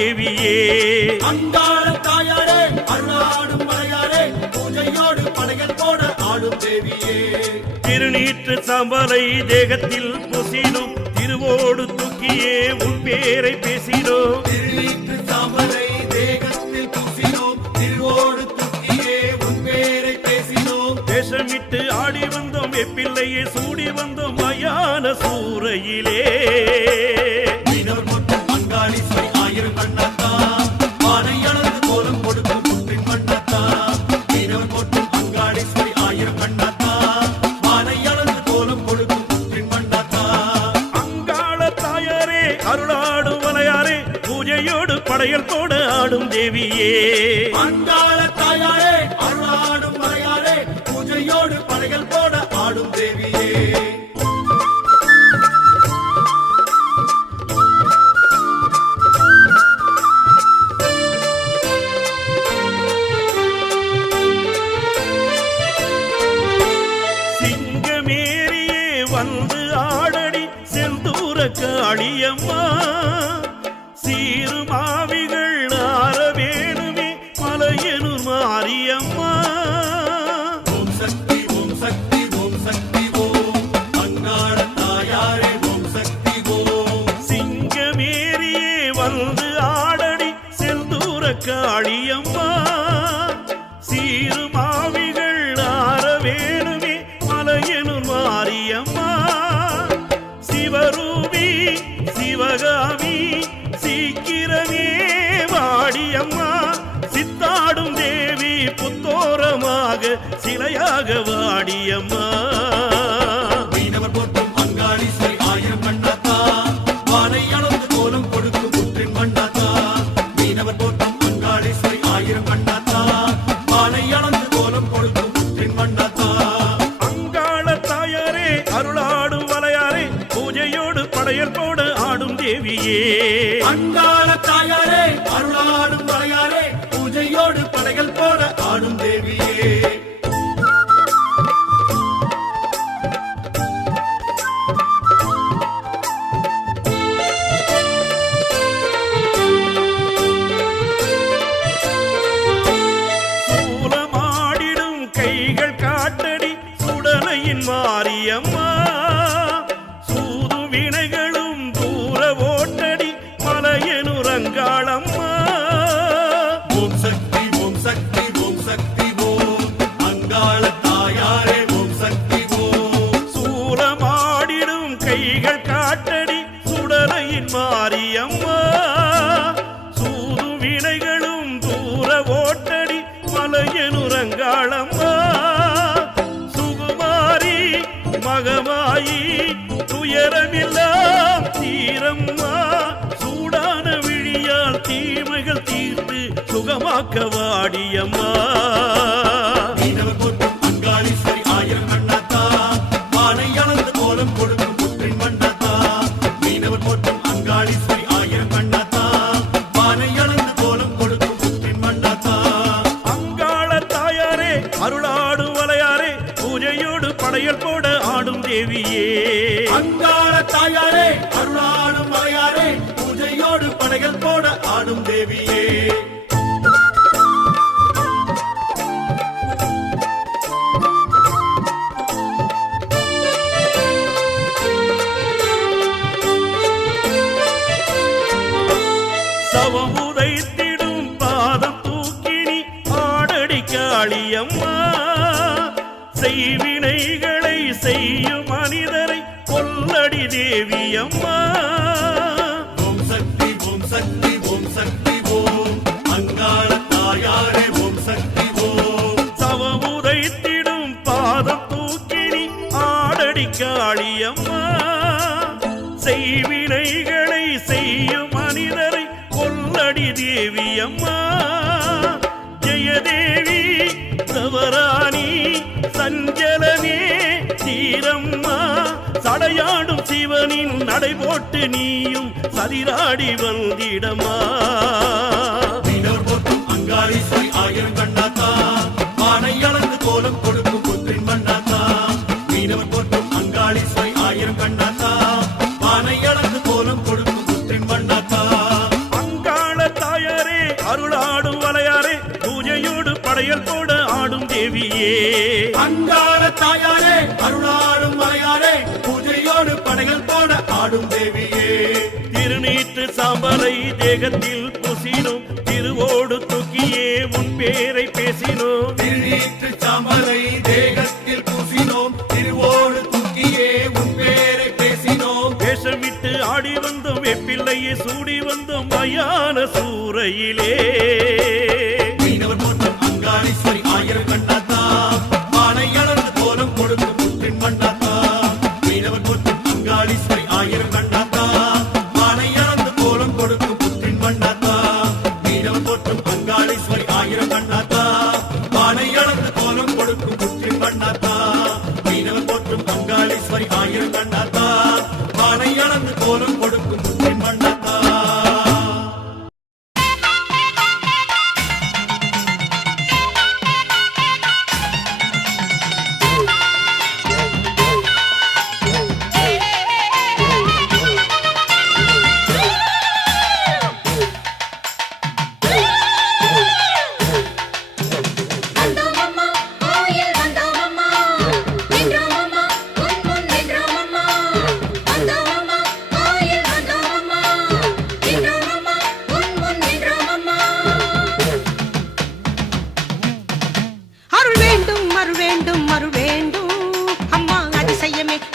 தேவியே. அங்காள தாயாரே அருளாடும் மலையாரே பூஜையோடு படைகள் போட ஆடும் தேவியே. திருநீற்று சாம்பலை தேகத்தில் பூசினோம் திருவோடு தூக்கியே உன் பேரை பேசினோம். திருநீற்று சாம்பலை தேகத்தில் பூசினோம் திருவோடு தூக்கியே உன் பேரை பேசினோம். தேசமிட்டு ஆடி வந்தோம் எப்பிள்ளையே சூடி வந்தோம் மயான சூறையிலே. மீனவர் மட்டும் பங்காளீஸ்வரி ஆயிரம் கண்ணத்தா பானை அளந்து கோலம் கொடுக்கும் புற்றின் மண்ணத்தா. மீனவர் மட்டும் பங்காளீஸ்வரி ஆயிரம் கண்ணத்தா பானை அளந்து கோலம் கொடுக்கும் புற்றின் மண்ணத்தா. அங்காள தாயாரே அருளாடும் வலையாரே பூஜையோடு படையல் போட ஆடும் தேவியே. அங்காள தாயாரே அருளாடும் மலையாரே பூஜையோடு படைகள் போட ஆடும் தேவியே. சிங்கமேரியே வந்து ஆடடி செந்தூர காளியம்மா. சீருமாவிகள் ஆற வேணுமே மலையனூர் மாரியம்மா. ஓம் சக்தி ஓம் சக்தி ஓம் சக்தி ஓம் அங்காள தாயாரே ஓம் சக்தி ஓம். சிங்கமேரியே வந்து ஆடடி செந்தூர காளியம்மா. சீருமாவிகள் ஆற வேணுமே மலையனூர் மாரியம்மா. சிவரூபி சிவகாமி சீக்கிரமே வாடியம்மா. சித்தாடும் தேவி புத்தோரமாக சிலையாக வாடியம்மா. மீனவர் போட்டும் பங்காளீஸ்வரி ஆயிரம் கண்ணத்தா வானை அளந்து கோலம் கொடுக்கும் புற்றின் மண்ணத்தா. மீனவர் போட்டும் பங்காளீஸ்வரி ஆயிரம் கண்ணத்தா வானை அளந்து கோலம் கொடுக்கும் புற்றின் மண்ணத்தா. அங்காள தாயாரே அருளாடும் வலையாரே பூஜையோடு படையல் போட ஆடும் தேவியே. அங்காள தாயாரே அருளாடும் மலையாரே பூஜையோடு படைகள் போட ஆடும் தேவியே. சூலமாடிடும் கைகள் காட்டடி சுடலையின் மாரியம்மா. சூது வினைகளும் தூர ஓட்டடி மலையனூர் அங்காளம்மா. ஓம் சக்தி ஓம் சக்தி ஓம் சக்தி ஓம் அங்காள தாயாரே ஓம் சக்தி ஓம். சூலமாடிடும் கைகள் காட்டடி சுடலையின் மாரியம்மா. சூது வினைகளும் தூர ஓட்டடி மலையனூர் அங்காளம்மா. சுகுமாரி மகமாயி துயரமில்லாம் தீரம்மா. சூடான விழியால் தீமைகள் தீர்த்து சுகமாக்க வாடியம்மா. மீனவர் போட்டும் பங்காளீஸ்வரி ஆயிரம் கண்ணத்தா வானை அளந்து கோலம் கொடுக்கும் புற்றின் மண்ணத்தா. மீனவர் போட்டும் பங்காளீஸ்வரி ஆயிரம் கண்ணத்தா வானை அளந்து கோலம் கொடுக்கும் புற்றின் மண்ணத்தா. அங்காள தாயாரே அருளாடும் வலையாரே பூஜையோடு படையல் போட ஆடும் தேவியே. அங்காள தாயாரே அருளாடும் மலையாரே பூஜையோடு படைகள் போட ஆடும் தேவியே. சவமுதைத்திடும் பாதம் தூக்கினி ஆடடி காளியம்மா. செய்வினைகளை செய்யும் மனிதரை கொல்லடி தேவியம்மா. ஓம் சக்தி ஓம் சக்தி ஓம் சக்தி ஓம் அங்காள தாயாரே ஓம் சக்தி ஓம். சவமுதைத்திடும் பாதம் தூக்கினி ஆடடி காளியம்மா. செய்வினைகளை செய்யும் மனிதரை கொல்லடி தேவியம்மா. ஜெயதேவி தவராணி சஞ்சலமே தீரம்மா. சடையாடும் சிவனின் நடை போட்டு நீயும் சதிராடி வந்திடமா. மீனவர் போட்டும் அங்காளீஸ்வரி ஆயிரம் கண்ணாத்தா வானை அளந்து கோலம் கொடுக்கும் புற்றின் மண்ணாத்தா. மீனவர் போட்டும் அங்காளீஸ்வரி ஆயிரம் கண்ணாத்தா வானை அளந்து கோலம் கொடுக்கும் புற்றின் மண்ணாத்தா. அங்காள ஆளும் தேவியே திருநீற்று சாம்பலை தேகத்தில் பூசினோம் திருவோடு தூக்கியே உன் பேரை பேசினோம் திருநீற்று சாம்பலை தேகத்தில் பூசினோம் திருவோடு தூக்கியே உன் பேரை பேசினோம் வேஷமிட்டு ஆடி வந்தோம் வெப்பிள்ளையை சூடி வந்தோம் மயான சூறையிலே மீனவர் போற்றும் அங்காளீஸ்வரி ஆயிரம் கண்ணாத்தா மானை அளந்து கோலம் கொடுக்கும் புற்றின் மண்ணாத்தா மீனவர் போற்றும் அங்காளீஸ்வரி ஆயிரம் கண்ணாத்தா மானை அளந்து கோலம் கொடுக்கும் புற்றின் மண்ணாத்தா மீனவர் போற்றும் அங்காளீஸ்வரி ஆயிரம் கண்ணாத்தா மானை அளந்து கோலம் கொடுக்கும் புற்றின் மண்ணாத்தா மீனவர் போற்றும் அங்காளீஸ்வரி ஆயிரம் கண்ணாத்தா மானை அளந்து கோலம் கொடுக்கும் புற்றின் மண்ணாத்தா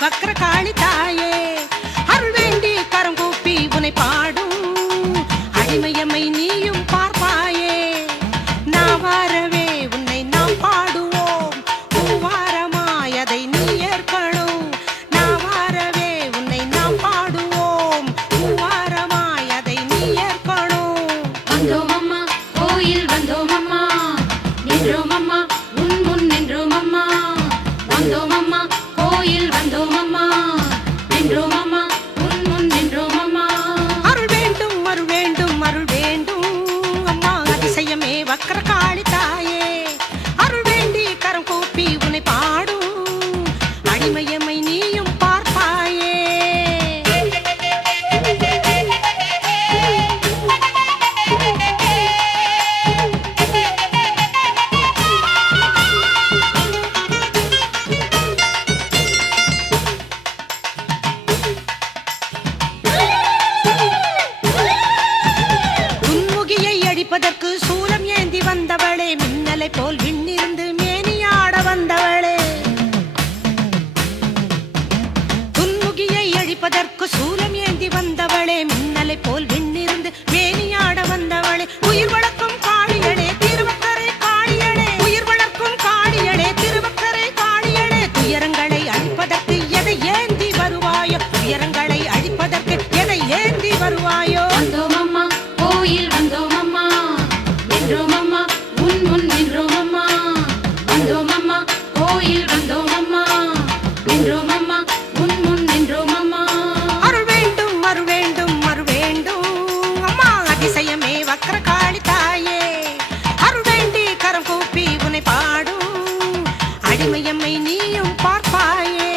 வக்ரகாளி தாயே அருள் வேண்டி கரம் கூப்பி உனை பாடும் அடிமையம்மை நீயும் பார்ப்பாயே நான் வாரவே உன்னை நாம் பாடுவோம் பூவாரமாய் அதை நீ ஏற்கணும் நான் வாரவே உன்னை நாம் பாடுவோம் பூவாரமாய் அதை நீ ஏற்கணும் வந்தோம் அம்மா கோயில் வந்தோம் அம்மா நின்றோம் அம்மா உன் முன் நின்றோம் அம்மா வந்தோம் அம்மா கோயில் வந்தோம் அம்மா நின்றோம் அம்மா உன் முன் நின்றோம் அம்மா அருள் வேண்டும் அருள் வேண்டும் அருள் வேண்டும் அம்மா அதிசயமே வக்ரகாளி தாயே அருள் வேண்டி கரம் கூப்பி உன்னை பாடும் அடிமையம்மை நீயும் பார்ப்பாயே அடிப்பதற்கு சூலம் ஏந்தி வந்தவளே மின்னலை போல் விண்ணிருந்து மேனியாட வந்தவளே துன்முகியை அழிப்பதற்கு சூலம் ஏந்தி வந்தவளே மின்னலை போல் விண்ணிருந்து மேனியாட வந்தவளே உயிர் வளர்க்கும் காளியடே திருவக்கரை காளியடே உயிர் வளர்க்கும் காளியடே திருவக்கரை காளியடே துயரங்களை அழிப்பதற்கு எதை ஏந்தி வருவாயோ துயரங்களை அழிப்பதற்கு எதை ஏந்தி வருவாயோ வந்தோம் அம்மா கோயில் வந்தோம் அம்மா நின்றோம் அம்மா உன் முன் நின்றோம் அம்மா வந்தோம் அம்மா கோயில் வந்தோம் அம்மா நின்றோம் அம்மா உன் முன் நின்றோம் அம்மா அருள் வேண்டும் அருள் வேண்டும் அருள் வேண்டும் அம்மா அதிசயமே வக்ரகாளி தாயே அருள் வேண்டி கரம் கூப்பி உன்னை பாடும் அடிமையம்மை நீயும் பார்ப்பாயே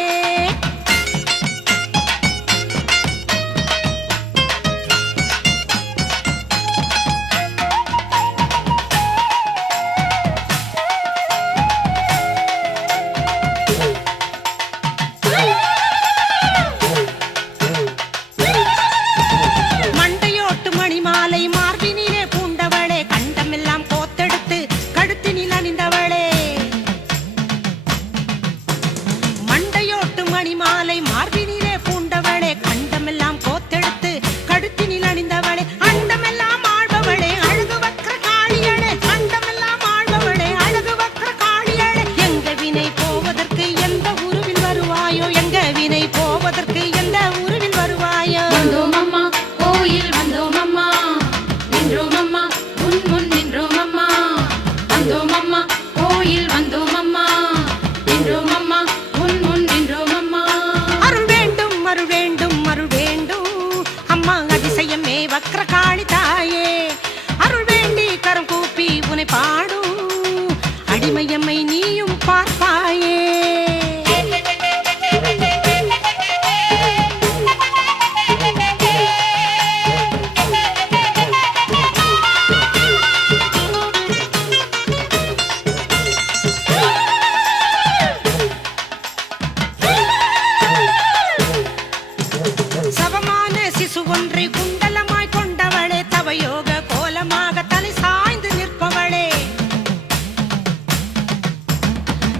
மண்டையோட்டு மணிமாலை மார்பினிலே பூண்டவளே கண்டமெல்லாம் கோத்தெடுத்து கழுத்தினில் அணிந்தவளே மண்டையோட்டு மணிமாலை மார்பினிலே பூண்டவளே கண்டமெல்லாம் கோத்தெடுத்து கழுத்தினில் அணிந்தவளே அண்டமெல்லாம் ஆழ்பவளே அழகு வக்ர காளியளே அண்டமெல்லாம் ஆழ்பவளே அழகு வக்ர காளியளே எங்க வினை போவதற்கு எந்த உருவில் வருவாயோ எங்க வினை போவதற்கு எந்த உருவில் வருவாயோ வந்தோம் அம்மா கோயில் வந்தோம் அம்மா நின்றோம் அம்மா உன் முன் நின்றோம் அம்மா வந்தோம் அம்மா கோயில் வந்தோம் அம்மா நின்றோம் அம்மா உன் முன் நின்றோம் அம்மா ஒன்றை குண்டலமாய் கொண்டவளே தவயோக கோலமாக தலை சாய்ந்து நிற்பவளே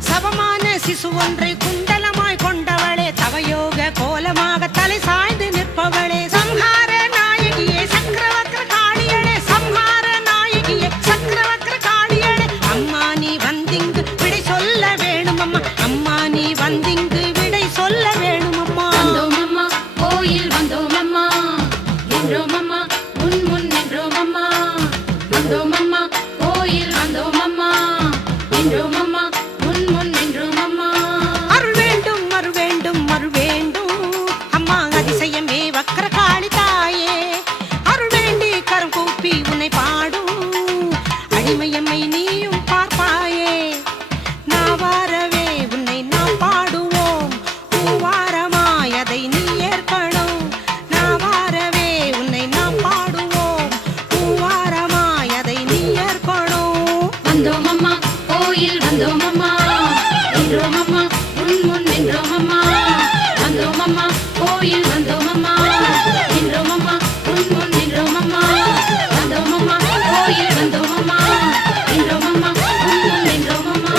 சவமான சிசு ஒன்றை குண்டலமாய் கொண்டவளே தவயோக கோலமாக தலை சாய்ந்து நிற்பவளே சம்ஹார நாயகியே சக்கரவக்ர காளியளே சம்ஹார நாயகியே சக்கரவக்ர காளியளே அம்மா நீ வந்திங்கு விடை சொல்ல வேணும் அம்மா அம்மா நீ வந்திங்கு விடை சொல்ல வேணும் அம்மா வந்தோம் அம்மா கோயில் வந்தோம் அம்மா நின்றோம் அம்மா முன் முன் நின்றோம் அம்மா வந்தோம் அம்மா கோயில் வந்தோம் அம்மா நின்றோம் அம்மா முன் முன் நின்றோம் அம்மா அருள் வேண்டும் அருள் வேண்டும் அருள் வேண்டும் அம்மா அதிசயமே வக்கர காளி தாயே அருள் வேண்டி கரம் கூப்பி உன்னை பாடும் அடிமையம்மை நீயும் பார்ப்பாயே நாவாரவே உன்னை நாம் பாடுவோம் பூவாரமாய் அதை நீ ஏற்கணும் நாவாரவே உன்னை நாம் பாடுவோம் பூவாரமாய் அதை நீ ஏற்கணும் வந்தோம் அம்மா கோயில் வந்தோம் அம்மா நின்றோம் அம்மா முன் முன் நின்றோம் அம்மா வந்தோம் அம்மா கோயில் வந்தோம் அம்மா நின்றோம் அம்மா முன் முன் நின்றோம் அம்மா வந்தோம் அம்மா கோயில் வந்தோம் அம்மா நின்றோம் அம்மா முன் முன் நின்றோம் அம்மா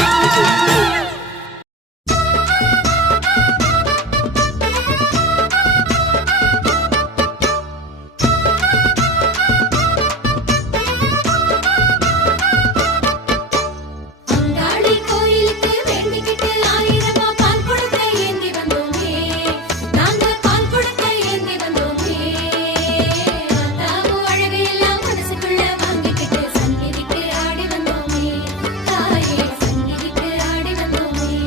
அங்காளி கோயிலுக்கு வேண்டிக்கிட்டு ஆயிரமா பால் கொடுக்க ஏந்தி வந்தோமே நாங்க பால் கொடுக்க ஏந்தி வந்தோமே தாவு அழகையெல்லாம் மனசுக்குள்ள வாங்கிக்கிட்டு சந்நிதிக்கு ஆடி வந்தோமே தாயே சந்நிதிக்கு ஆடி வந்தோமே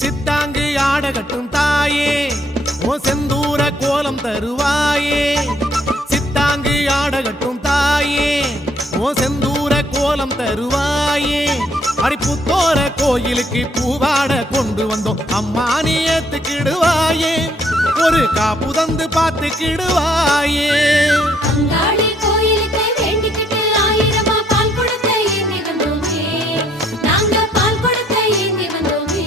சித்தாங்கு ஆடகட்டும் தாயே ஓ செந்தூர கோலம் தருவாயே சித்தாங்கு ஆடகட்டும் தாயே ஓ செந்தூர கோலம் தருவாயே அடிப்புத்தோர கோயிலுக்கு பூவாட கொண்டு வந்தோம் அம்மா நீ ஏத்துக்கிடுவாயே ஒரு காப்பு தந்து பார்த்துக்கிடுவாயே அங்காளி கோயிலுக்கு வேண்டிக்கிட்டு ஆயிரமா பால் கொடுக்க ஏந்தி வந்தோமே நாங்க பால் கொடுக்க ஏந்தி வந்தோமே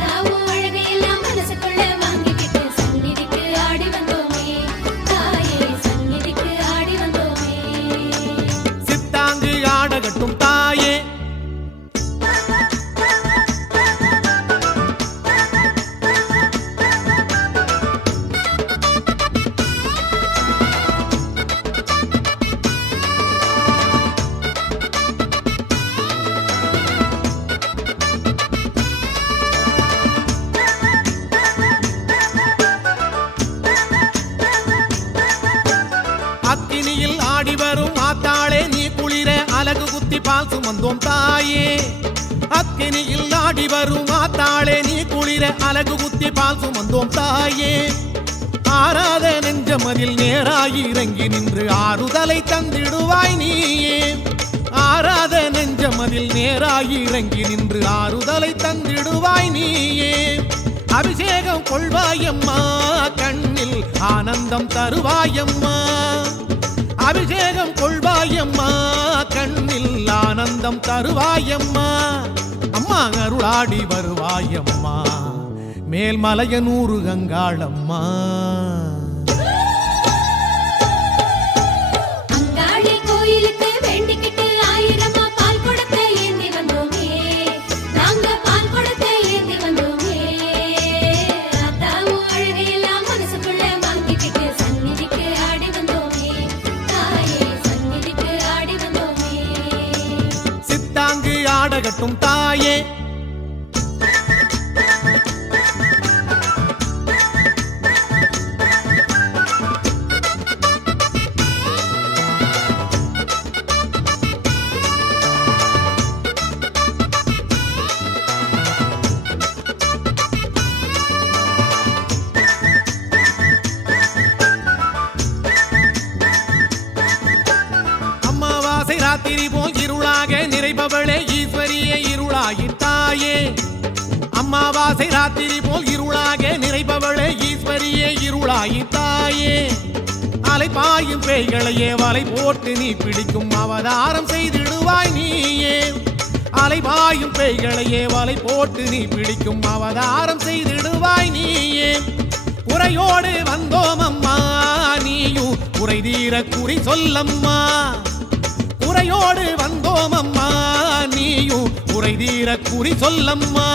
தாவு அழகையெல்லாம் மனசுக்குள்ள வாங்கிக்கிட்டு சந்நிதிக்கு ஆடி வந்தோமே தாயே சந்நிதிக்கு ஆடி வந்தோமே சித்தாங்கு ஆடகட்டும் தாயே அக்கினியில் ஆடி வரும் ஆத்தாளே நீ குளிர அலகு குத்தி பால் சுமந்தோம் தாயே அக்கினியில் ஆடி வரும் ஆத்தாளே நீ குளிர அலகு குத்தி பால் சுமந்தோம் தாயே ஆராத நெஞ்சமதில் நேராய் இறங்கி நின்று ஆறுதலை தந்திடுவாய் நீயே ஆராத நெஞ்சமதில் நேராய் இறங்கி நின்று ஆறுதலை தந்திடுவாய் நீயே அபிஷேகம் கொள்வாயம்மா கண்ணில் ஆனந்தம் தருவாயம்மா அபிஷேகம் கொள்வாயம்மா கண்ணில் ஆனந்தம் தருவாயம்மா அம்மா அருளாடி வருவாயம்மா மேல்மலையனூறு கங்காளம்மா அங்காளி கோயிலுக்கு வேண்டிக்கிட்டு ஆயிரமா பால் கொடுக்க ஏந்தி வந்தோமே நாங்க பால் கொடுக்க ஏந்தி வந்தோமே தாவு அழகையெல்லாம் மனசுக்குள்ள வாங்கிக்கிட்டு சந்நிதிக்கு ஆடி வந்தோமே தாயே சந்நிதிக்கு ஆடி வந்தோமே சித்தாங்கு ஆடகட்டும் தாயே அம்மாவாசை ராத்திரி போல் இருளாக நிறைபவளே ஈஸ்வரியே இருளாயிட்டாயே அம்மாவாசை ராத்திரி போல் இருளாக நிறைபவளே ஈஸ்வரியே இருளாயிட்டாயே அலைபாயும் பேய்களையே வலை போட்டு நீ பிடிக்கும் அவதாரம் செய்திடுவாய் நீயே அலைபாயும் பேய்களையே வலை போட்டு நீ பிடிக்கும் அவதாரம் செய்திடுவாய் நீயே. குறையோடு வந்தோம் அம்மா நீயும் குறை தீர குறி சொல்லம்மா. குறையோடு வந்தோம் அம்மா நீயும் குறை தீர குறி சொல்லம்மா.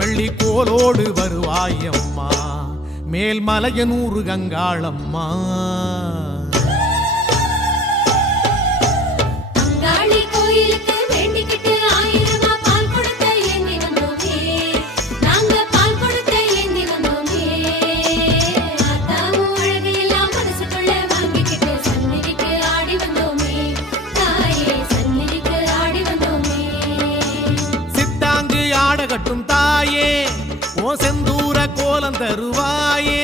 வெள்ளி கோலோடு வருவாய் அம்மா மேல்மலையனூறு கங்காளம்மா. அங்காளி கோயிலுக்கு வேண்டிக்கிட்டு ஆயிரமா பால் கொடுத்த ஏந்தி வந்தோமே. நாங்க பால் கொடுத்த ஏந்தி வந்தோமே. ஆத்தாவும் அழகையெல்லாம் மனசுக்குள்ள வாங்கிக்கிட்டு சந்நிதிக்கு ஆடி வந்தோமே. தாயே சந்நிதிக்கு ஆடி வந்தோமே. சித்தாங்கு ஆடகட்டும் தாயே ஓ செந்தூர கோலம் தருவாயே.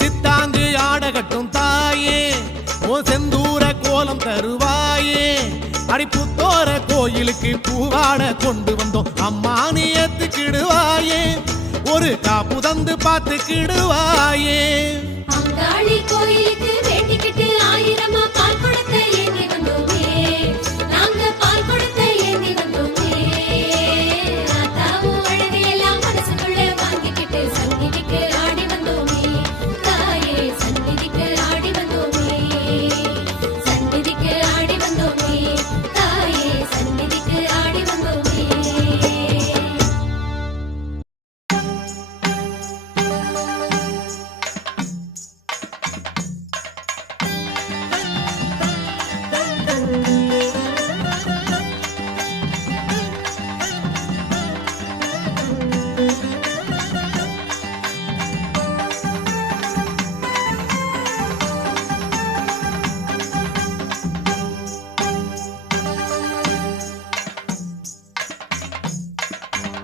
சித்தாங்கு ஆடகட்டும் தாயே ஓ செந்தூர கோலம் தருவாயே. அடிப்புத்தோர கோயிலுக்கு பூவாட கொண்டு வந்தோம் அம்மா நீ ஏத்துக்கிடுவாயே. ஒரு காப்பு தந்து பார்த்துக்கிடுவாயே. அங்காளி கோயிலுக்கு வேண்டிக்கிட்டு ஆயிரமா பால் கொடுத்த ஏந்தி வந்தோமே. நாங்க பால் கொடுத்த ஏந்தி வந்தோமே. ஆத்தாவும் அழகையெல்லாம் மனசுக்குள்ள வாங்கிக்கிட்டு சந்நிதிக்கு ஆடி வந்தோமே. தாயே சந்நிதிக்கு ஆடி வந்தோமே. சந்நிதிக்கு ஆடி வந்தோமே. தாயே சந்நிதிக்கு ஆடி வந்தோமே.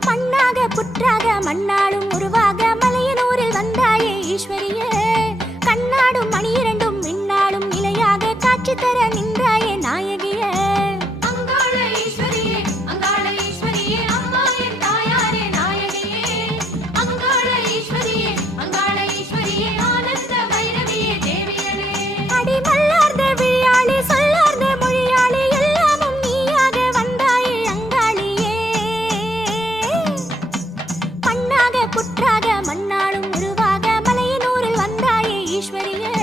மண்ணாக புற்றாக மண்ணாளும் உருவாக மலையனூரில் வந்தாயே ஈஸ்வரியே. கண்ணாடும் மணியிரண்டும் மின்னாலும் நிலையாக காட்சி தர நின்றாயே நாயகியே. அங்காள ஈஸ்வரியே அங்காள ஈஸ்வரியே அம்மா என் தாயாரே நாயகியே. அங்காள ஈஸ்வரியே அங்காள ஈஸ்வரியே ஆனந்த பைரவியே தேவியளே. அடி மல்லார்ந்த விழியாளி சொல்லார்ந்த மொழியாளி எல்லாமும் நீயாக வந்தாயே அங்காளியே. மண்ணாக புற்றாக மண்ணாளும் உருவாக மலையனூரில் வந்தாயே ஈஸ்வரியே.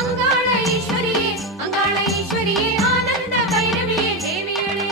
அங்காள ஈஸ்வரியே அங்காள ஈஸ்வரியே ஆனந்த பைரவியே தேவியளே.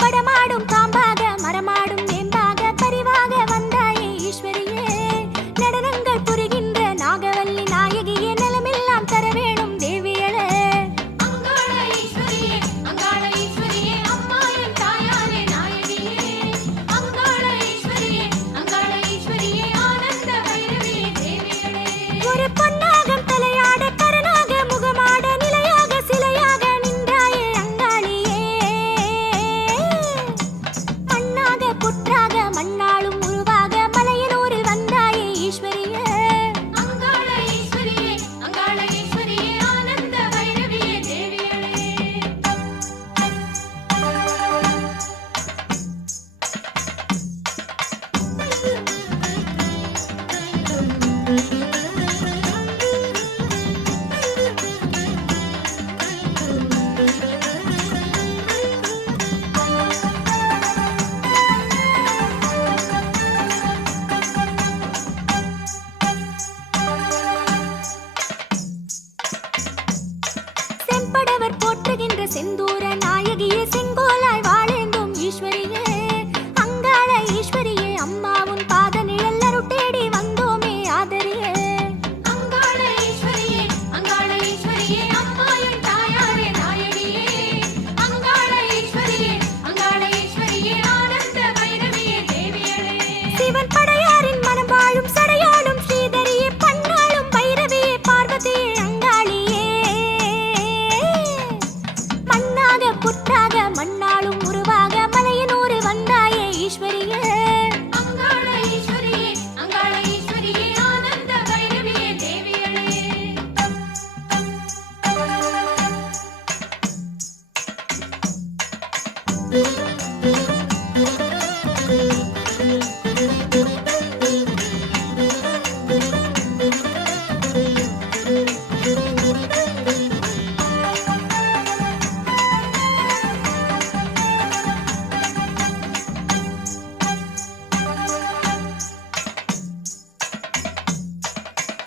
படமாடும் காம்பாக மரமாடும் வேம்பாக பரிவாக வந்தாயே ஈஸ்வரியே. நடனங்கள் புரிகின்ற நாகவல்லி நாயகியே நலமெல்லாம் தர வேணும் தேவியளே. அங்காள ஈஸ்வரியே அங்காள ஈஸ்வரியே அம்மா என் தாயாரே நாயகியே. அங்காள ஈஸ்வரியே அங்காள ஈஸ்வரியே ஆனந்த பைரவியே தேவியளே. ஒரு பொன்னாகம் தலையாட கருணாக முகமாட நிலையாக சிலையாக நின்றாயே அங்காளியே.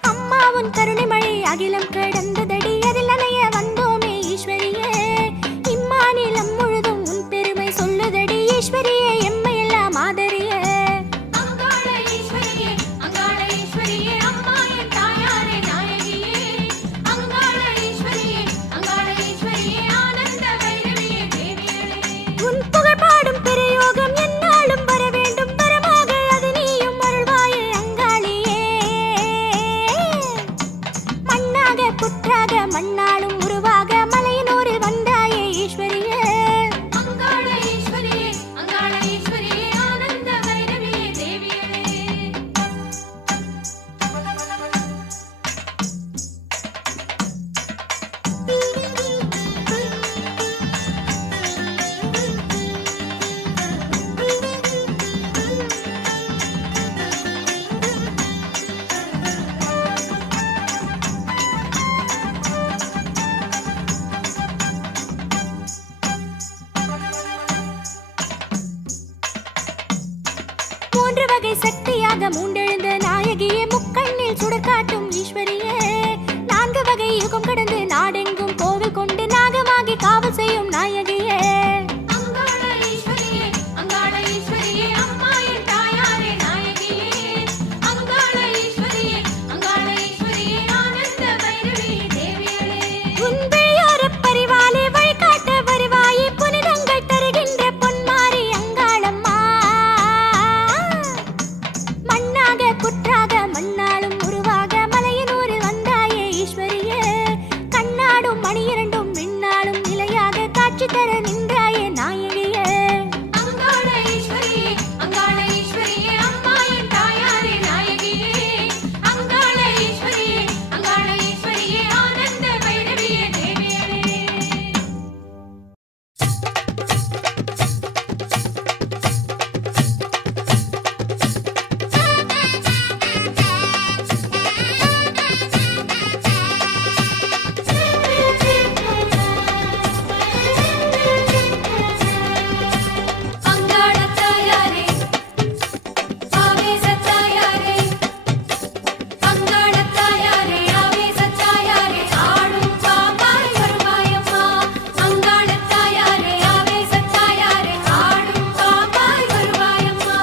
அம்மாவின் கருணை மழை அகிலம் கடந்ததடி அதில் நனைய வந்தோமே ஈஸ்வரியே இம்மாநிலம் முழுதும் உன் பெருமை சொல்லுதடி ஈஸ்வரியே எம்மை எல்லாம் ஆதரியே அங்காள ஈஸ்வரியே அங்காள ஈஸ்வரியே அம்மா என் தாயாரே நாயகியே அங்காள ஈஸ்வரியே ஆனந்த பைரவியே தேவியே உன் புகழ் பாடும் பிரயோகம் என்னாலும் வர வேண்டும் வரமாக அது நீயும் அருள்வாயே அங்காளியே மண்ணாக புற்றாக மண்ணாலும் உருவாக மலையனூரில் வந்தாயே ஈஸ்வரியே அங்காள ஈஸ்வரியே ஆனந்த பைரவியே தேவியே மூன்று வகை சக்தியாக மூண்டெழுந்த நாயகியே முக்கண்ணில் சுடர்காட்டும் ஈஸ்வரியே நான்கு வகை யுகம் கடந்து நாடெங்கும் கோவில் கொண்டு நாகமாகி காவல் செய்யும் நாயகியே அங்காள ஈஸ்வரியே அம்மா என் தாயாரே நாயகியே அங்காள ஈஸ்வரியே ஆனந்த பைரவியே தேவியே உன் விழியோரப் பரிவாலே வழிகாட்ட வருவாயே புனிதங்கள் தருகின்ற பொன்மாரி அங்காளம்மா மண்ணாக புற்றாக மண்ணாலும் உருவாக மலையனூரில் வந்தாயே ஈஸ்வரியே கண்ணாடும் மணி இரண்டும் விண்ணாலும் நிலையாக காட்சி தர நின்றாயே நாயகியே அங்காள ஈஸ்வரியே அம்மா என் தாயாரே நாயகியே அங்காள ஈஸ்வரியே ஆனந்த பைரவியே தேவியே அங்காள தாயாரே ஆவேச தாயாரே அங்காள தாயாரே ஆவேச தாயாரே ஆடும் பாம்பாய் வருவாயம்மா அங்காள தாயாரே ஆவேச தாயாரே ஆடும் பாம்பாய் வருவாயம்மா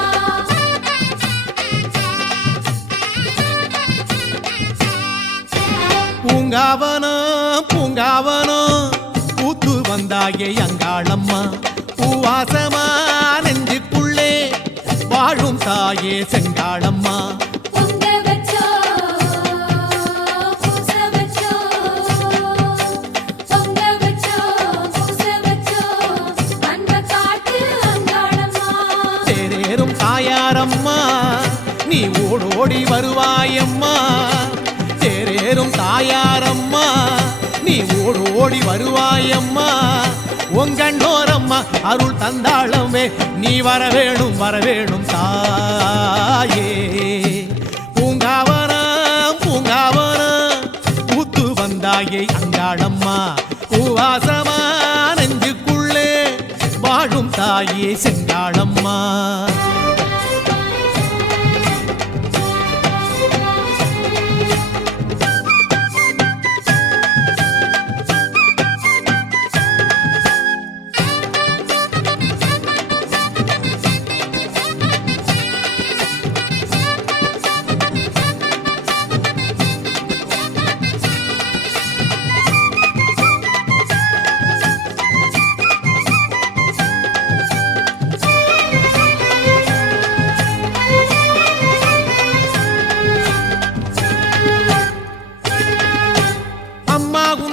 பூங்காவனம் பூத்து வந்தாயே அங்காளம்மா பூவாசமா நெஞ்சுக்குள்ளே வாழும் தாயே செங்காளம்மா பொங்க வச்சோ பூச வச்சோ பொங்க வச்சோ பூச வச்சோ அன்ப காட்டு அங்காளம்மா தேரேறும் தாயாரம்மா நீ ஓடோடி வருவாயம்மா தேரேறும் தாயாரம்மா நீ ஓடோடி வருவாயம்மா உங்கண்ணோரம்மா அருள் தந்தாளமே நீ வரவேணும் தாயே பூங்காவனம் பூத்து வந்தாயே அங்காளம்மா பூவாசமா நெஞ்சுக்குள்ளே வாழும் தாயே செங்காளம்மா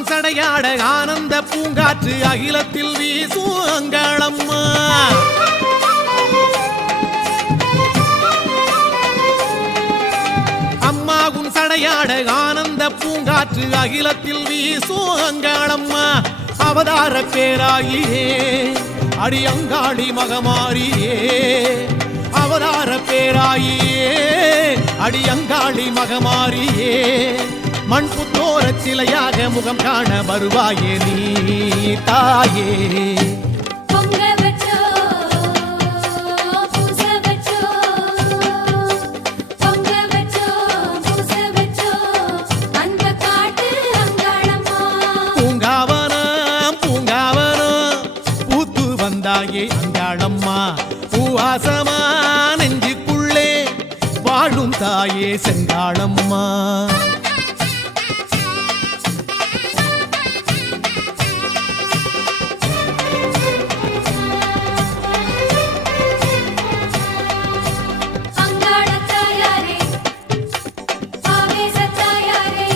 சடையாட ஆனந்த பூங்காற்று அகிலத்தில் வீசும் அங்காளம்மா அம்மாவும் சடையாட ஆனந்த பூங்காற்று அகிலத்தில் வீசும் அங்காளம்மா அவதார பேராயியே அடி அங்காளி மகமாரியே அவதார பேராயியே அடி அங்காளி மகமாரியே மண் புத்தோர சிலையாக முகம் காண வருவாயே நீ தாயே பொங்க வச்சோ பூச வச்சோ பொங்க வச்சோ பூச வச்சோ அன்ப காட்டு அங்காளம்மா பூங்காவனம் பூங்காவனம் பூத்து வந்தாயே அங்காளம்மா பூவாசமா நெஞ்சுக்குள்ளே வாழும் தாயே செங்காளம்மா அங்காளத்தாயாரே ஆவேசத்தாயாரே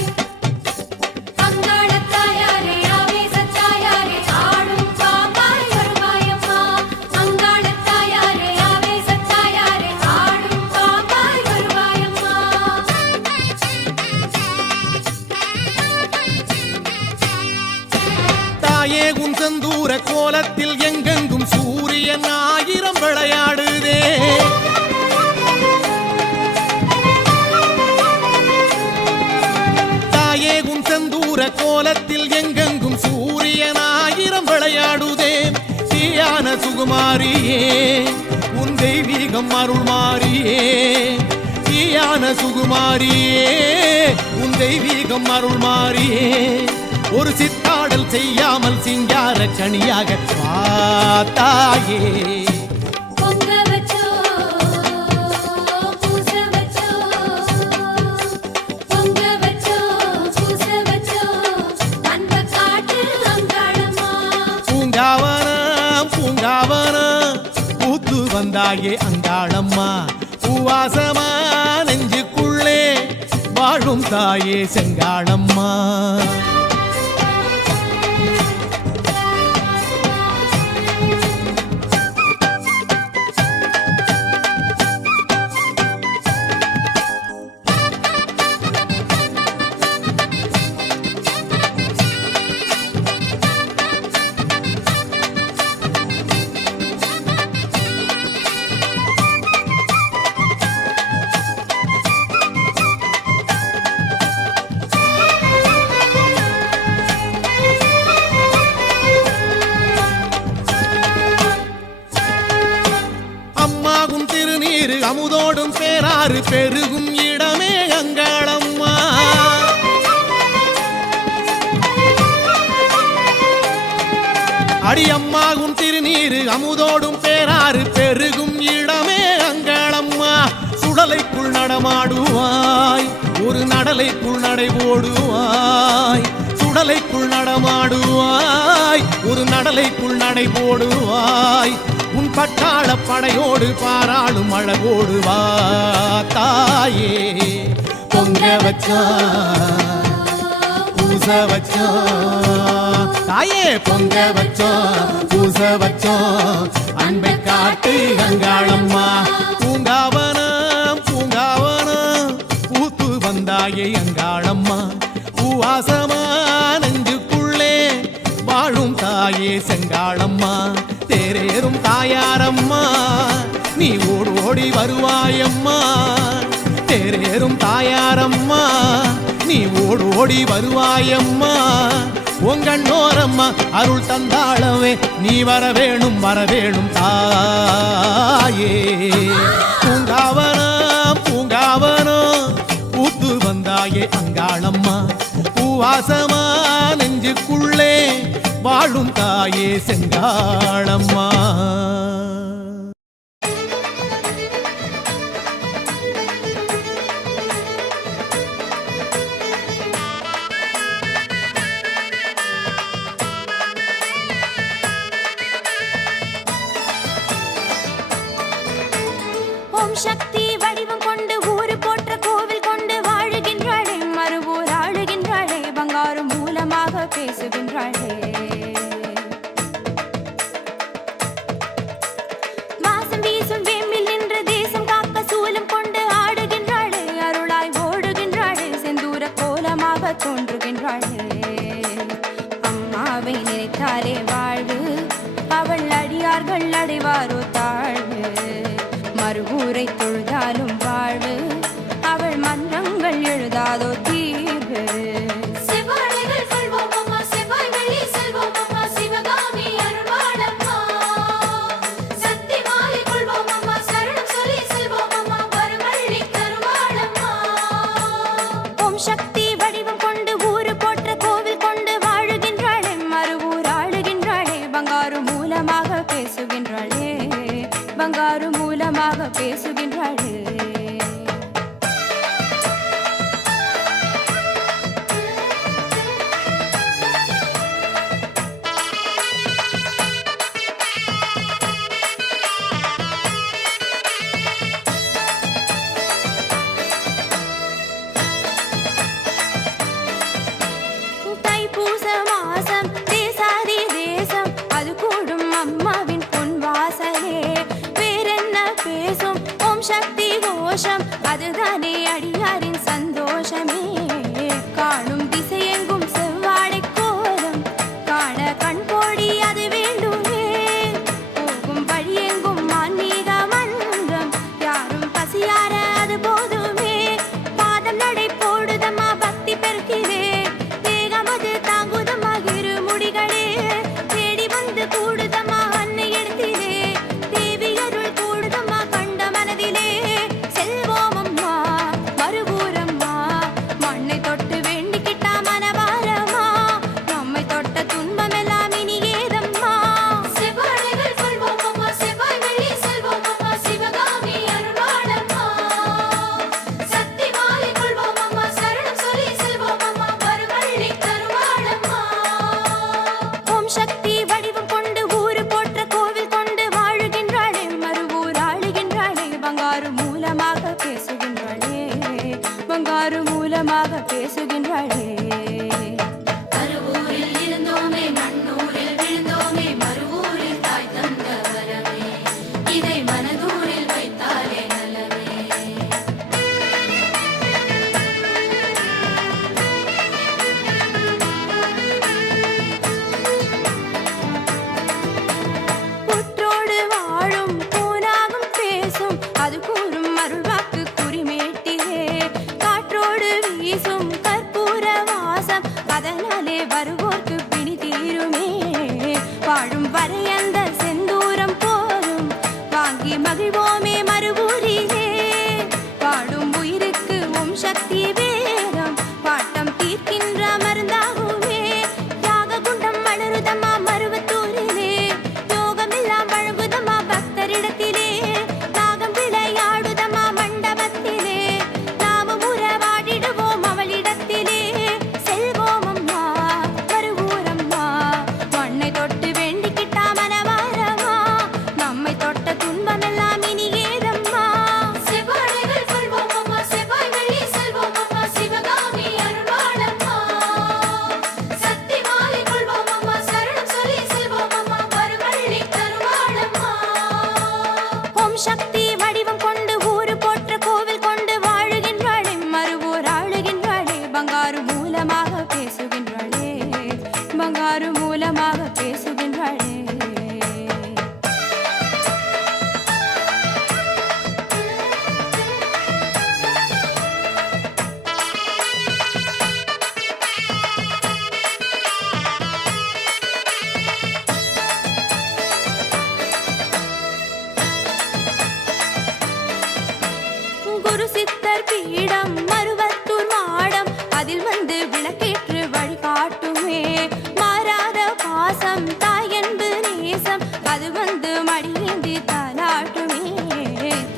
அங்காளத்தாயாரே ஆவேசத்தாயாரே ஆடும் பாப்பாய் வருவாயம்மா அங்காளத்தாயாரே ஆவேசத்தாயாரே ஆடும் பாப்பாய் வருவாயம்மா தாயே உன் செந்தூர கோலத்தில் எங்கெங்கும் சூரியன் ஆயிரம் விளையாடுதே தாயே உன் செந்தூர கோலத்தில் எங்கெங்கும் சூரியன் ஆயிரம் விளையாடுதே தீயான சுகுமாரியே உன் தெய்வீகம் அருள் மாறியே தீயான சுகுமாரியே உன் தெய்வீகம் அருள் மாறியே ஒரு சித்தாடல் செய்யாமல் சிங்கார கனியாக பார்த்தாயே பொங்க வச்சோ பூச வச்சோ பொங்க வச்சோ பூச வச்சோ அன்ப காட்டு அங்காளம்மா பூங்காவனம் பூங்காவனம் பூத்து வந்தாயே அங்காளம்மா பூவாசமா நெஞ்சுக்குள்ளே வாழும் தாயே செங்காளம்மா அம்மாகும் திருநீரு அமுதோடும் பேராறு பெருகும் இடமே அங்காளம்மா அடி அம்மாகும் திருநீரு அமுதோடும் பேராறு பெருகும் இடமே அங்காளம்மா சுடலைக்குள் நடமாடுவாய் ஒரு நடலைக்குள் நடை போடுவாய் சுடலைக்குள் நடமாடுவாய் ஒரு நடலைக்குள் நடை போடுவாய் உன் பட்டாள படையோடு பாராளும் அழகோடு வா தாயே பொங்க வச்சா பூச வச்சா தாயே பொங்க வச்சா பூச வச்சா அன்பை காட்டு அங்காளம்மா பூங்காவனம் பூங்காவனம் பூத்து வந்தாயே அங்காளம்மா பூவாசமா நெஞ்சுக்குள்ளே வாழும் தாயே செங்காளம்மா தேரேறும் தாயாரம்மா நீ ஓடி ஓடி வருவாயம்மா தேரேறும் தாயாரம்மா நீ ஓடி ஓடி வருவாயம்மா உங்கண்ணோரம்மா அருள் தந்தாளவே நீ வரவேணும் தாயே பூங்காவனம் பூங்காவனம் பூத்து வந்தாயே அங்காளம்மா பூவாசமா நெஞ்சுக்குள்ளே வாழும் தாயே செங்காளம்மா ஓம் சக்தி வடிவம் கொண்டு ஊரு போற்ற கோவில் கொண்டு வாழுகின்றாளே மறுவூர் ஆளுகின்றாளே பங்காரு மூலமாக பேசுகின்றாளே வாசம் வீசும் வேம்பில் நின்று தேசம் காக்க சூலம் கொண்டு ஆடுகின்றாளே அருளாய் ஓடுகின்றாளே செந்தூர கோலமாக தோன்றுகின்றாளே அம்மாவை நினைத்தாலே வாழ்வு அவள் அடியார் தருவாரோ தாழ்வு மறுவூரை தொழுதாலும் வாழ்வு அவள் மன்றங்கள் எழுதாதோ தீர்வு செவ்வாழைகள் சொல்வோம் அம்மா செவ்வாய் வெள்ளி செல்வோம் அம்மா சிவகாமி அருள்வாளம்மா சக்தி மாலை கொள்வோம் அம்மா சரணம் சொல்லி செல்வோம் அம்மா வரவள்ளி தருவாளம்மா ஓம் சக்தி வடிவம் கொண்டு ஊரு போற்ற கோவில் கொண்டு வாழுகின்றாளே மறுவூர் ஆளுகின்றாளே பங்காரு மூலமாக பேசுகின்றாளே பங்காரு மூலமாக பேசுகின்றாளே தைப்பூச மாசம் தேசாதி தேசம் அது கூடும் அம்மாவின் பொன் வாசலே வேறென்ன பேசும் ஓம் சக்தி கோஷம் அதுதானே அடியாரின் சந்தோஷமே காணும் திசையெங்கும் செவ்வாடை கோலம் காண கண் கோடி அது வேண்டுமே போகும் வழியெங்கும் ஆன்மீக மன்றம் யாரும் பசியார அது போதுமே பாதம் நடை போடுதம்மா பக்தி பெருக்கிறே வேகமது தாங்குதம்மா இரு முடிகளே தேடி வந்து கூடுதம்மா அன்னை எடுத்திலே தேவி அருள் கூடுதம்மா கண்ட மனதிலே செல்வோம் அம்மா மறுபூரம்மா மண்ணை தொட்டு வேண்டிக்கிட்டா மனவாரமா நம்மை தொட்ட துன்பமெல்லாம் இனி ஏதம்மா செவ்வாழைகள் சொல்வோம் அம்மா செவ்வாய் வெள்ளி செல்வோம் அம்மா சிவகாமி அருள்வாளம்மா சக்தி மாலை கொள்வோம் அம்மா சரணம் சொல்லி செல்வோம் அம்மா வரவள்ளி தருவாளம்மா ஓம் சக்தி வடிவம் கொண்டு ஊரு போற்ற கோவில் கொண்டு வாழுகின்றாளே மறுவூர் ஆளுகின்றாளே பங்காரு மூலமாக பேசுகின்றாளே பங்காரு மூலமாக பேசுகின்றாளே கருவூரில் இருந்தோமே மண்ணூரில் விழுந்தோமே மறுவூரில் தாய் தந்த வரமே இதை மனதூரில் வைத்தாலே நலமே புற்றோடு வாழும் பூனாகும் பேசும் அது கூறும் அருள்வாக்கு குறிமேட்டிலே காற்றோடு வீசும் கற்பூர வாசம் அதனாலே வருவோர்க்கு பிணி தீருமே வாழும் வரை அந்த செந்தூரம் போரும் வாங்கி மகிழ்வோமே மறுவூரிலே வாடும் உயிருக்கு ஓம் சக்தி வேதம் பாட்டம் தீர்க்கின்ற மருந்தாகுமே யாக குண்டம் மலருதம்மா மருவத்தூரிலே யோகமெல்லாம் வழங்குதம்மா பக்தரிடத்திலே நாகம் விளையாடுதம்மா மண்டபத்திலே நாமும் உறவாடிடுவோம் அவளிடத்திலே செல்வோம் அம்மா மறுவூரம்மா மண்ணை தொட்டு வேண்டிக்கிட்டா மனவாரமா நம்மை தொட்ட துன்பமெல்லாம் இனி ஏதம்மா செவ்வாழைகள் சொல்வோம் அம்மா செவ்வாய் வெள்ளி செல்வோம் அம்மா சிவகாமி அருள்வாளம்மா சக்தி மாலை கொள்வோம் அம்மா சரணம் சொல்லி செல்வோம் அம்மா வரவள்ளி தருவாளம்மா ஓம் சக்தி வடிவம் கொண்டு ஊரு போற்ற கோவில் கொண்டு வாழுகின்றாளே மறுவூர் ஆளுகின்றாளே பங்காரு மூலமாக பேசுகின்றாளே பங்காரு மூலமாக பேசுகின்றாளே குரு சித்தர் பீடம் மருவத்தூர் மாடம் அதில் வந்து விளக்கேற்று வழிகாட்டுமே மாறாத பாசம் தாயன்பு நேசம் அது வந்து மடியேந்தி தாலாட்டுமே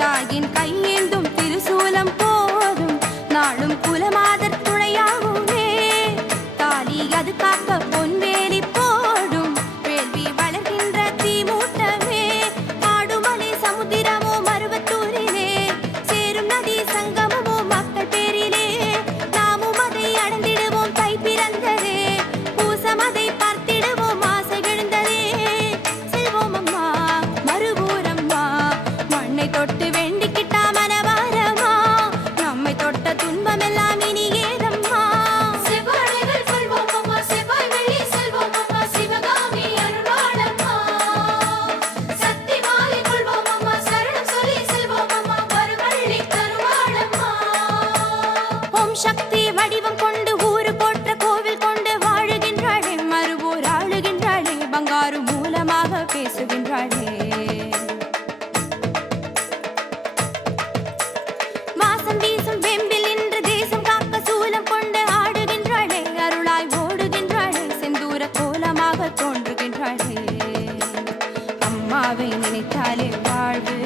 தாயின் கையேந்தும் திருசூலம் போதும் நாளும் குலமாதர் துணையாகுமே தாலி அது காக்க பொன்வேலி போடும் வேள்வி வளர்கின்ற தீமூட்டமே ஆடுமலை சமுத்திரமோ மருவத்தூரிலே சேரும் நதி சங்கமமோ மக்கள் பேரிலே நாமும் அதை அடைந்திடுவோம் தை பிறந்ததே பூசம் அதை பார்த்திடுவோம் ஆசை எழுந்ததே செல்வோம் அம்மா மறுபூரம்மா மண்ணை தொட்டு வேண்டிக்கிட்டா மனவாரமா நம்மை தொட்ட துன்பமெல்லாம் இனி நினைத்தாலே வாழ்வு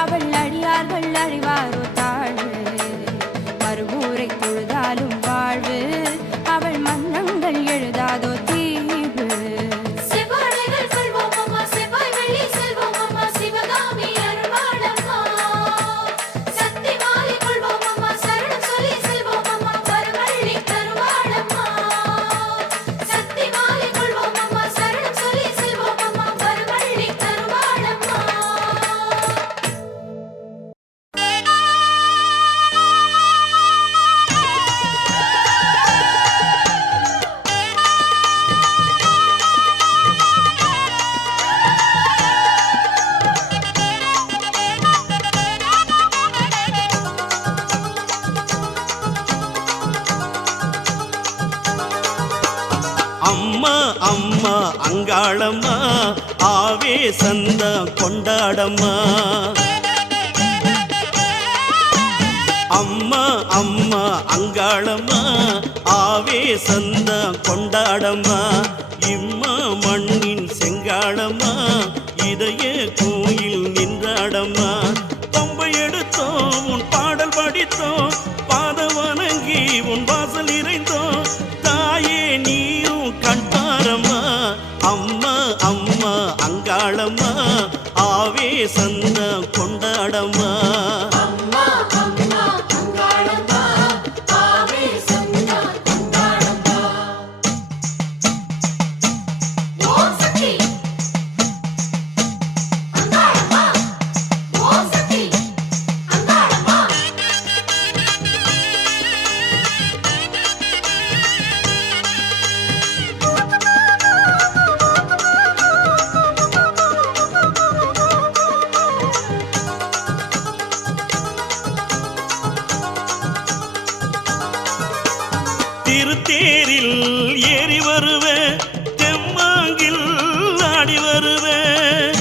அவள் அடியார்கள் அழிவாரோ தாழ்வு மறுவூரை தொழுதாலும் வாழ்வு அவள் மன்னங்கள் எழுதாதோ தீவு செவ்வாழைகள் சொல்வோம் அம்மா செவ்வாய் வெள்ளி செல்வோம் அம்மா சிவகாமி அருள்வாளம்மா சக்தி மாலை கொள்வோம் அம்மா சரணம் சொல்லி செல்வோம் அம்மா வரவள்ளி தருவாளம்மா சக்தி மாலை கொள்வோம் அம்மா சரணம் சொல்லி செல்வோம் அம்மா வரவள்ளி தருவாளம்மா அம்மா அம்மா அங்காளம்மா ஆவேசந்த கொண்டாடம்மா அம்மா அம்மா அங்காளம்மா ஆவேசந்த கொண்டாடம்மா இம்மா மண்ணின் செங்காளம்மா இதய கோயில் நின்றாடம்மா தொம்பை எடுத்தோம் உன் பாடல் படித்தோம் பாத வணங்கி உன் வாசல் இறைந்தோம் தாயே நீயும் கண்பாரம்மா அம்மா அம்மா அங்காளம்மா ஆவேசந்த கொண்டாடம்மா அம்மா அம்மா அங்காளம்மா ஆவேசந்தா கொண்டாடம்மா ஓம் சக்தி அங்காளம்மா ஓம் சக்தி அங்காளம்மா திருத்தேரில் ஏறி வருவேன் தெம்மாங்கில் ஆடி வருவேன்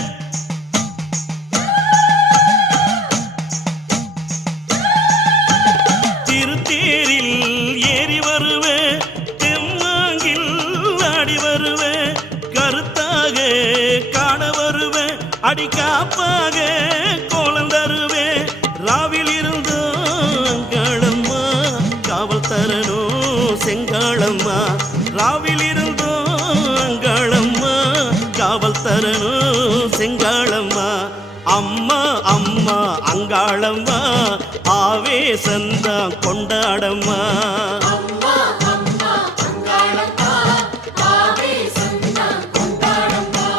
திருத்தேரில் ஏறி வருவேன் தெம்மாங்கில் ஆடி வருவேன் கருத்தாக காண வருவேன் அடி காப்பாக கோலம் தருவேன் ராவில் இருந்தோம் அங்காளம்மா காவல் தரணும் செங்காளம்மா ராவில் இருந்தோம் அங்காளம்மா காவல் தரணும் செங்காளம்மா அம்மா அம்மா அங்காளம்மா ஆவேசந்தா கொண்டாடம்மா அம்மா அம்மா அங்காளம்மா ஆவேசந்தா கொண்டாடம்மா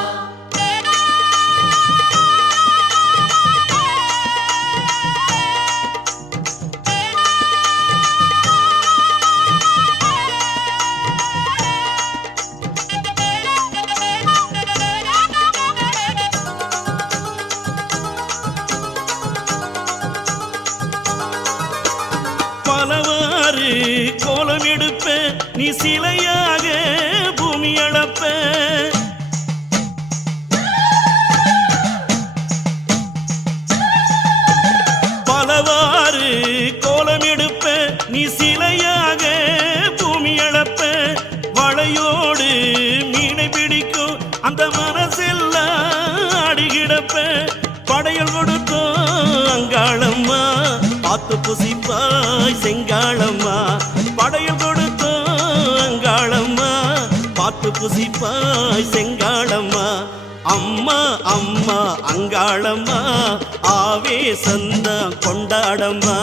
பலவாறு கோலம் எடுப்பேன் நீ சிலையாக பூமி அளப்பேன் பலவாறு கோலம் எடுப்பேன் நீ சிலையாக பூமி அளப்பேன் வளையோடு மீனை பிடிக்கும் அந்த மனசெல்லாம் ஆடி கிடப்பேன் படையல் கொடுத்தோம் அங்காளம்மா பார்த்து புசிப்பாய் செங்காளம்மா படையல் கொடுத்தோம் அங்காளம்மா பார்த்து புசிப்பாய் செங்காளம்மா அம்மா அம்மா அங்காளம்மா ஆவேசந்தா கொண்டாடம்மா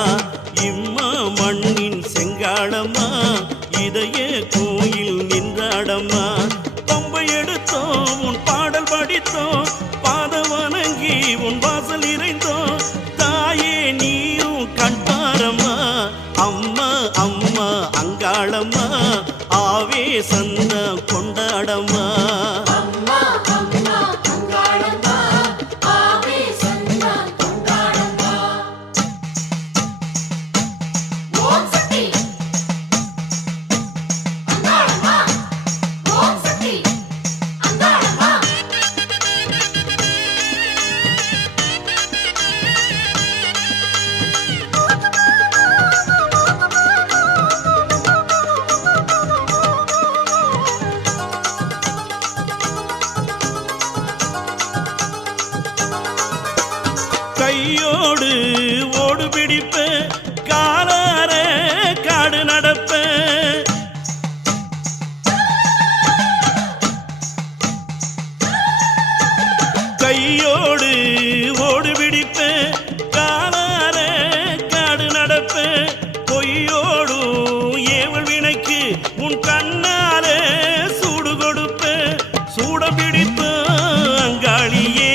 இம்மா மண்ணின் செங்காளம்மா இதய கோயில் நின்றாடம்மா தொம்பை எடுத்தோம் உன் பாடல் படித்தோம் பாத வணங்கி உன் வாசல் இறைந்தோம் தாயே நீயும் கண்பாரம்மா அம்மா அம்மா அங்காளம்மா ஆவேசந்தா கொண்டாடம்மா அம்மா அம்மா அங்காளம்மா ஆவேசந்தா கொண்டாடம்மா ஓம் சக்தி அங்காளம்மா கையோடு ஓடு பிடிப்ப காலார காடு நடப்ப கையோடு ஓடு பிடிப்ப காலார காடு நடப்ப பொய்யோடும் ஏவல் வினைக்கு உன் கண்ணாலே சூடு கொடுப்ப சூட பிடித்த அங்காளியே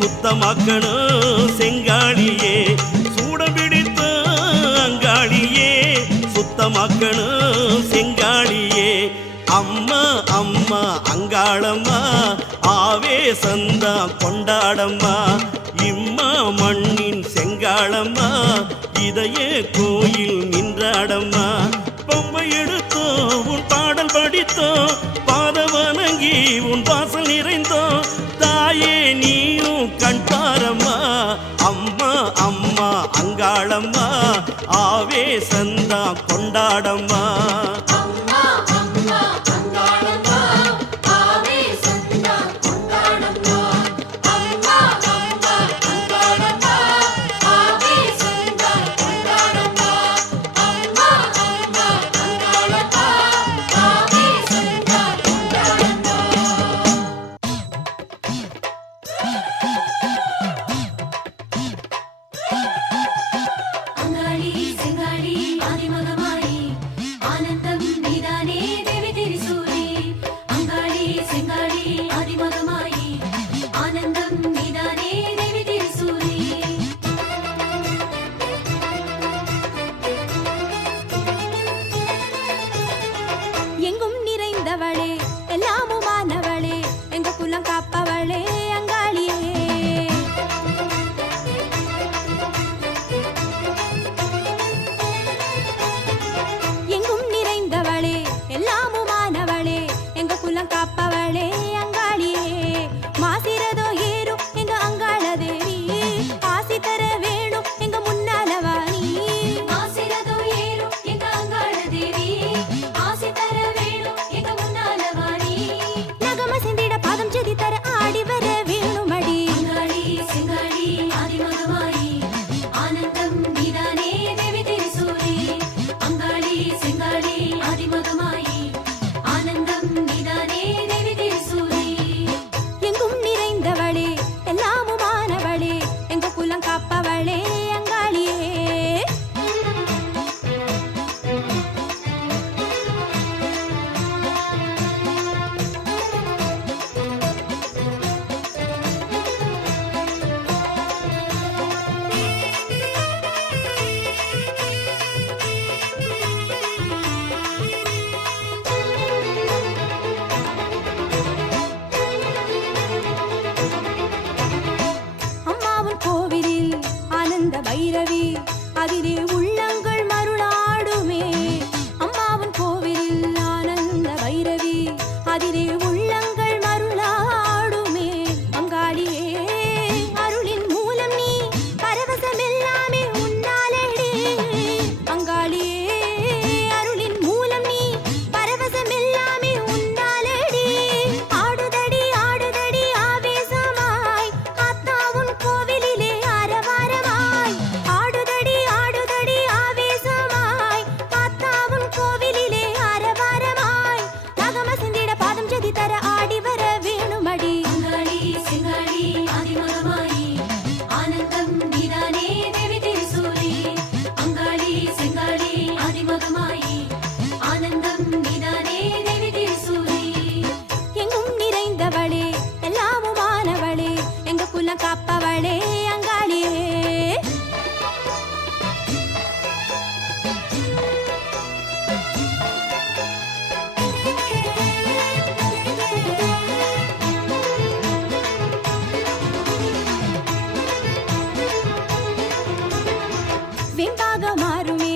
சுத்தமாக்கணும் செங்காளியே சூட பிடித்த அங்காளியே சுத்தமாக்கணும் செங்காளியே அம்மா அம்மா அங்காளம்மா ஆவேசந்தா கொண்டாடம்மா இம்மா மண்ணின் செங்காளம்மா இதையே கோயில் நின்றாடம்மா பொம்மை எடுத்தோம் உன் பாடல் படித்தோம் பாத வணங்கி உன் வாசல் நிறைந்தோம் தாயே நீயும் கண் பாரம்மா அம்மா அம்மா அங்காளம்மா ஆவேசந்தா கொண்டாடம்மா அம்மா அம்மா அங்காளம்மா ஆவேசந்தா கொண்டாடம்மா அம்மா அம்மா அங்காளம்மா ஆவேசந்தா கொண்டாடம்மா அம்மா அம்மா அங்காளம்மா ஆவேசந்தா கொண்டாடம்மா அங்காளி செங்காளி ஆதிமகமாயி ஆனந்தம் நீதானே தேவி திரிசூலி அங்காளி செங்காளி ஆதிமகமாயி ஆனந்தம் நீதானே தேவி திரிசூலி எங்கும் நிறைந்தவளே எல்லாமுமானவளே எங்க குலம் காப்பவளே அங்காளியே எங்கும் நிறைந்தவளே எல்லாமுமானவளே எங்க குலம் காப்பவளே அங்காளியே மாசிரதோ ஏறும் எங்க அங்காள தேவி ஆசி தர வேணும் எங்க முன்னாலவாணி ஆசிரதோ ஏறும் எங்க அங்காள தேவி ஆசி தர வேணும் எங்க முன்னால வாணி நகம சிந்திட பாதம் செதி தர ஆடி வர வேணுமடி அங்காளி செங்காளி ஆதிமகமாயி ஆனந்தம் நீதானே தேவி திரிசூலி அங்காளி செங்காளி ஆதிமகமாயி ஆனந்தம் நீதானே தேவி திரிசூலி எங்கும் நிறைந்தவளே எல்லாமுமானவளே எங்க குலம் காப்பவளே அங்காளியே அம்மாவும் கோவிலில் ஆனந்த பைரவி அதிலே உள்ளங்கள் மருளாடுமே அம்மாவும் கோவிலில் ஆனந்த பைரவி அதிலே உள்ளங்கள் மருளாடுமே அங்காளியே அருளின் மூலம் நீ பரவசமெல்லாமே உன்னாலடி அங்காளியே அருளின் மூலம் நீ பரவசமெல்லாமே உன்னாலடி ஆடுதடி ஆடுதடி ஆவேசமாய் ஆத்தாவும் கோவிலிலே அரவாரமாய் ஆடுதடி ஆடுதடி ஆவேசமாய் ஆத்தாவும் கோவிலிலே அரவாரமாய் நகம சிந்திட பாதம் ஜதி தர ஆடி வர வேணுமடி அங்காளி செங்காளி ஆதிமகமாயி ஆனந்தம் நீதானே தேவி திரிசூலி அங்காளி செங்காளி ஆதிமகமாயி ஆனந்தம் நீதானே தேவி திரிசூலி எங்கும் நிறைந்தவளே எல்லாமுமானவளே எங்க குலம் காப்பவளே அங்காளியே வெம்பாக மாறுமே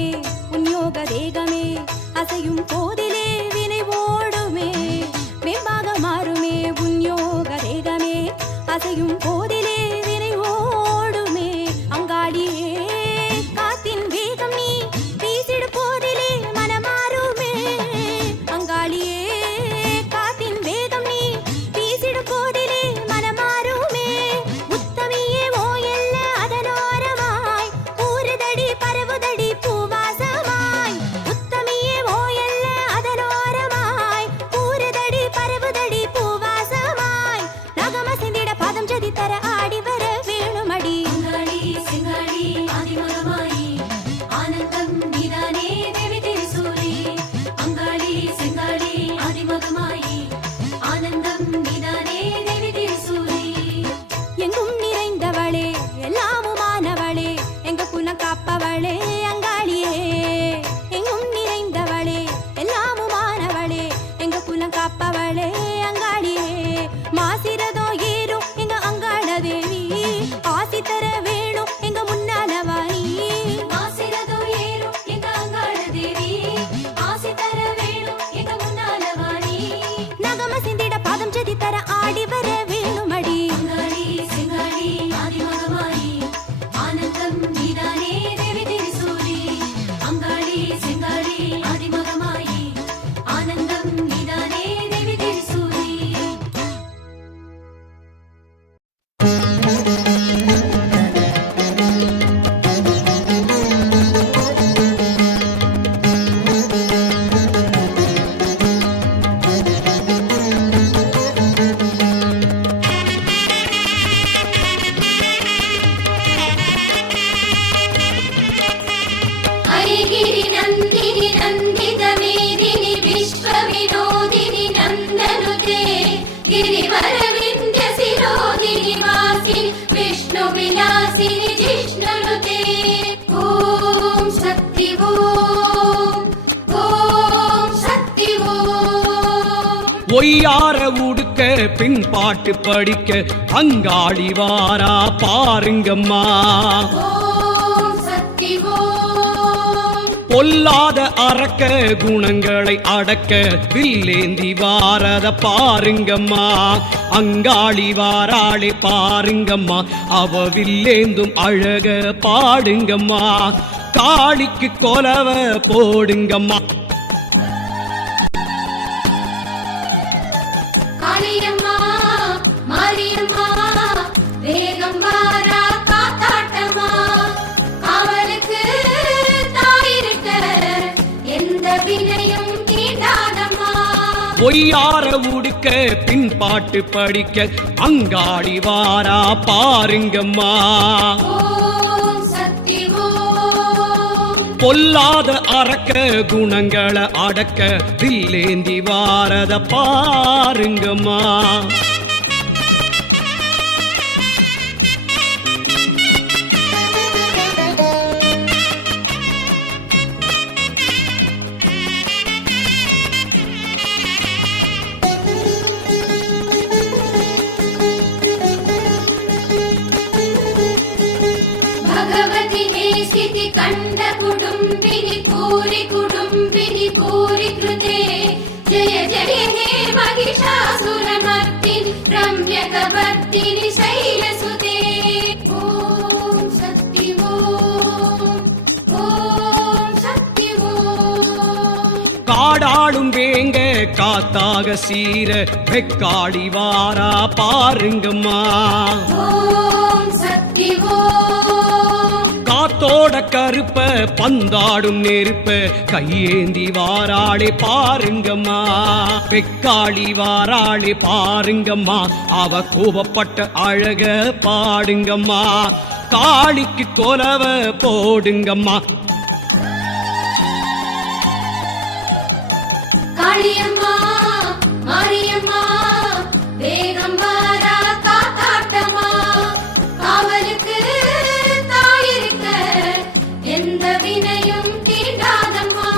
உன்யோக தேகமே அசையும் போதிலே வினை ஓடுமே வெம்பாக மாறுமே உன்யோக தேகமே அசையும் போதிலே வினை ஓடுமே विष्णु विलासिनि जिष्णुनुते ॐ शक्ति ॐ शक्ति ஒய்யார உடுக்க பின்பாட்டு படிக்க அங்காளி வாரா பாருங்கம்மா ॐ शक्ति பொல்லாத அரக்க குணங்களை அடக்க வில்லேந்தி வாரத பாருங்கம்மா அங்காளி வாராளே பாருங்கம்மா அவ வில்லேந்தும் அழக பாடுங்கம்மா காளிக்கு கொலவ போடுங்கம்மா காளியம்மா மாரியம்மா வேகம் வாரா காத்தாட்டம்மா காவலுக்கு தாயிருக்க எந்த வினையும் தீண்டாதம்மா பொய்யார உடுக்க பின்பாட்டு படிக்க அங்காளி வாரா பாருங்கம்மா ஓம் சக்தி பொல்லாத அரக்க குணங்களை அடக்க வில்லேந்தி வாரத பாருங்கம்மா भगवति हे स्थिति कंड कुटुंबिनि पूरि कृते जय जय हे महिषासुरमर्दिनि रम्यकवर्दिनि शैलसुते ॐ शक्ति காடாளும் வேங்க காத்தாக சீர வெக்காளி வாரா பாருங்கம்மா ॐ शक्ति காத்தோட கருப்ப பந்தாடும் நெருப்ப கையேந்தி வாராளே பாருங்கம்மா வெக்காளி வாராளே பாருங்கம்மா அவ கோபப்பட்ட அழக பாடுங்கம்மா காளிக்கு கொலவ போடுங்கம்மா காளியம்மா மாரியம்மா வேகம் வாரா காத்தாட்டம்மா காவலுக்கு தாயிருக்க எந்த வினையும் தீண்டாதம்மா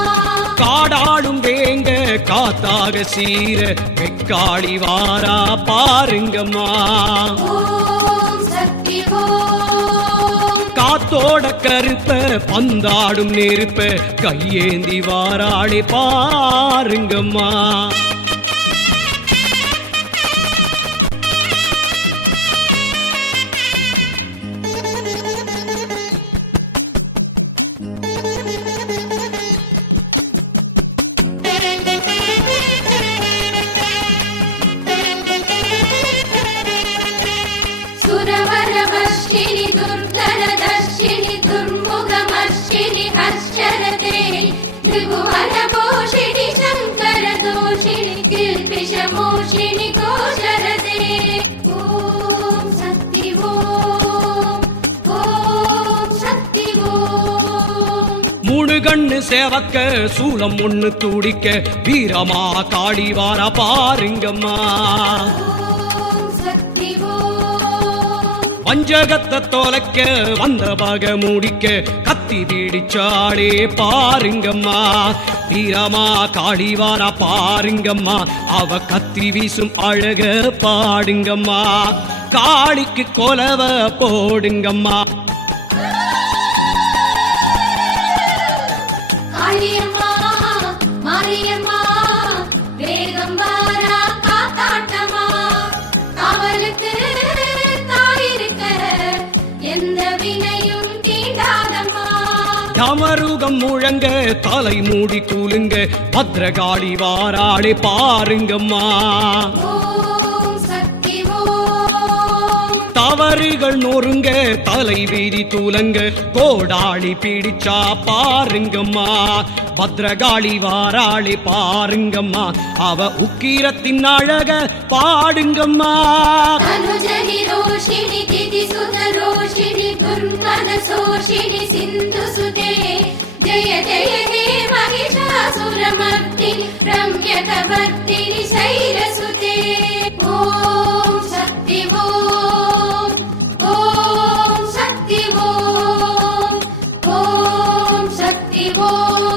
காடாளும் வேங்க காத்தாக சீர வெக்காளி வாரா பாருங்கம்மா ஓம் சக்தி காத்தோட கருப்ப பந்தாடும் நெருப்ப கையேந்தி வாராளே பாருங்கம்மா सुरवरवर्षिणि दुर्धरदर्शिनि दुर्मुखमर्षिणि हर्षरते त्रिभुवनपोषिणि शङ्करदोषिणि किल्बिषमोषिणि गोचरते ॐ शक्ति மூணு கண்ணு சேவக்க சூலம் ஒண்ணு துடிக்க வீரமா காளி வாரா பாருங்கம்மா பஞ்சகத்தை தொலைக்க வந்த பக முடிக்க கத்தி பிடிச்சாளே பாருங்கம்மா வீரமா காளி வாரா பாருங்கம்மா அவ கத்தி வீசும் அழக பாடுங்கம்மா காளிக்கு கொலவ போடுங்கம்மா காளியம்மா மாரியம்மா வேகம் வாரா காத்தாட்டம்மா காவலுக்கு தாயிருக்க எந்த வினையும் தீண்டாதம்மா டமருகம் முழங்க தலை மூடி கூலுங்க பத்ரகாளி வாராளே பாருங்கம்மா ஓம் சக்தி தவறுகள் நொறுங்க தலை வீதி தூலங்க கோடாளி பிடிச்சா பாருங்கம்மா பத்ரகாளி வாராளே பாருங்கம்மா அவ உக்கிரத்தின் அழக பாடுங்கம்மா தனுஜனி ரோஷிணி திதி சுதரோஷிணி துர்மத சோஷிணி சிந்து சுதே ஜய ஜய ஹே महिषासुरमर्दिनि रम्यकवर्दिनि शैलसुते ॐ शक्ति ॐ வேண்டிடுவோம்